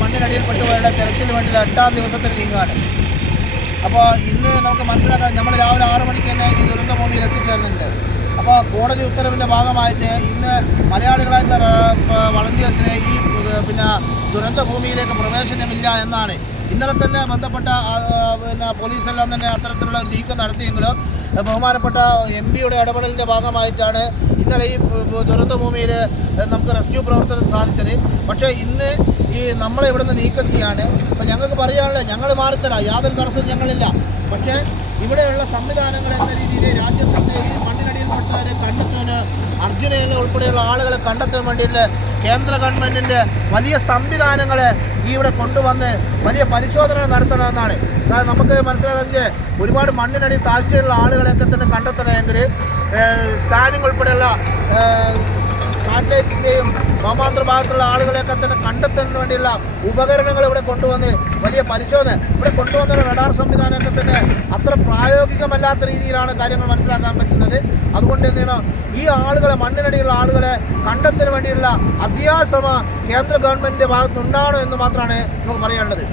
മണ്ണിനടിയിൽപ്പെട്ടവരുടെ തെരച്ചിലിന് വേണ്ടി 8ാം ദിവസത്തിൽ നീങ്ങാണ്. അപ്പോൾ ഇന്ന് നമുക്ക് മനസ്സിലാക്കാൻ നമ്മൾ രാവിലെ 6 മണിക്ക് തന്നെ ഈ ദുരന്തഭൂമിയിൽ എത്തിച്ചേർന്നുണ്ട്. അപ്പോൾ കോടതി ഉത്തരവിൻ്റെ ഭാഗമായിട്ട് ഇന്ന് മലയാളികളായിട്ടുള്ള വളണ്ടിയേഴ്സിനെ ഈ ദുരന്തഭൂമിയിലേക്ക് പ്രവേശനമില്ല എന്നാണ്. ഇന്നലെ തന്നെ ബന്ധപ്പെട്ട പോലീസെല്ലാം തന്നെ അത്തരത്തിലുള്ള നീക്കം നടത്തിയെങ്കിലും ബഹുമാനപ്പെട്ട MP-യുടെ ഇടപെടലിൻ്റെ ഭാഗമായിട്ടാണ് ഇന്നലെ ഈ ദുരന്തഭൂമിയിൽ നമുക്ക് റെസ്ക്യൂ പ്രവർത്തനം സാധിച്ചത്. പക്ഷേ ഇന്ന് ഈ നമ്മളെ ഇവിടുന്ന് നീക്കം ചെയ്യാണ്. അപ്പോൾ ഞങ്ങൾക്ക് പറയാനുള്ളത്, ഞങ്ങൾ മാറിത്തരാം, യാതൊരു തടസ്സവും ഞങ്ങളില്ല. പക്ഷേ ഇവിടെയുള്ള സംവിധാനങ്ങൾ എന്ന രീതിയിൽ രാജ്യത്തിൻ്റെ ഈ മണ്ണിനടിയിൽപ്പെട്ടവരെ കണ്ടെത്താൻ, അർജുനയിലെ ഉൾപ്പെടെയുള്ള ആളുകളെ കണ്ടെത്താൻ വേണ്ടിയിട്ട് കേന്ദ്ര ഗവൺമെൻറ്റിൻ്റെ വലിയ സംവിധാനങ്ങൾ ഇവിടെ കൊണ്ടുവന്ന് വലിയ പരിശോധന നടത്തണമെന്നാണ്. നമുക്ക് മനസ്സിലാക്കുന്നത് ഒരുപാട് മണ്ണിനടി താഴ്ചയുള്ള ആളുകളെയൊക്കെ തന്നെ കണ്ടെത്തണമെങ്കിൽ സ്കാനിങ് ഉൾപ്പെടെയുള്ള സാറ്റലൈറ്റിൻ്റെയും ഭൗമാന്തര ഭാഗത്തുള്ള ആളുകളെയൊക്കെ തന്നെ കണ്ടെത്തുന്നതിന് വേണ്ടിയുള്ള ഉപകരണങ്ങൾ ഇവിടെ കൊണ്ടുവന്ന് വലിയ പരിശോധന ഇവിടെ കൊണ്ടുവന്ന റഡാർ സംവിധാനമൊക്കെ തന്നെ അത്ര പ്രായോഗികമല്ലാത്ത രീതിയിലാണ് കാര്യങ്ങൾ മനസ്സിലാക്കാൻ പറ്റുന്നത്. അതുകൊണ്ട് എന്താണ് ഈ ആളുകളെ, മണ്ണിനടിയുള്ള ആളുകളെ കണ്ടെത്തുന്നതിന് വേണ്ടിയുള്ള അത്യാശ്രമ കേന്ദ്ര ഗവൺമെൻറ്റിൻ്റെ ഭാഗത്തുണ്ടാകണം എന്ന് മാത്രമാണ് നമുക്ക് പറയാനുള്ളത്.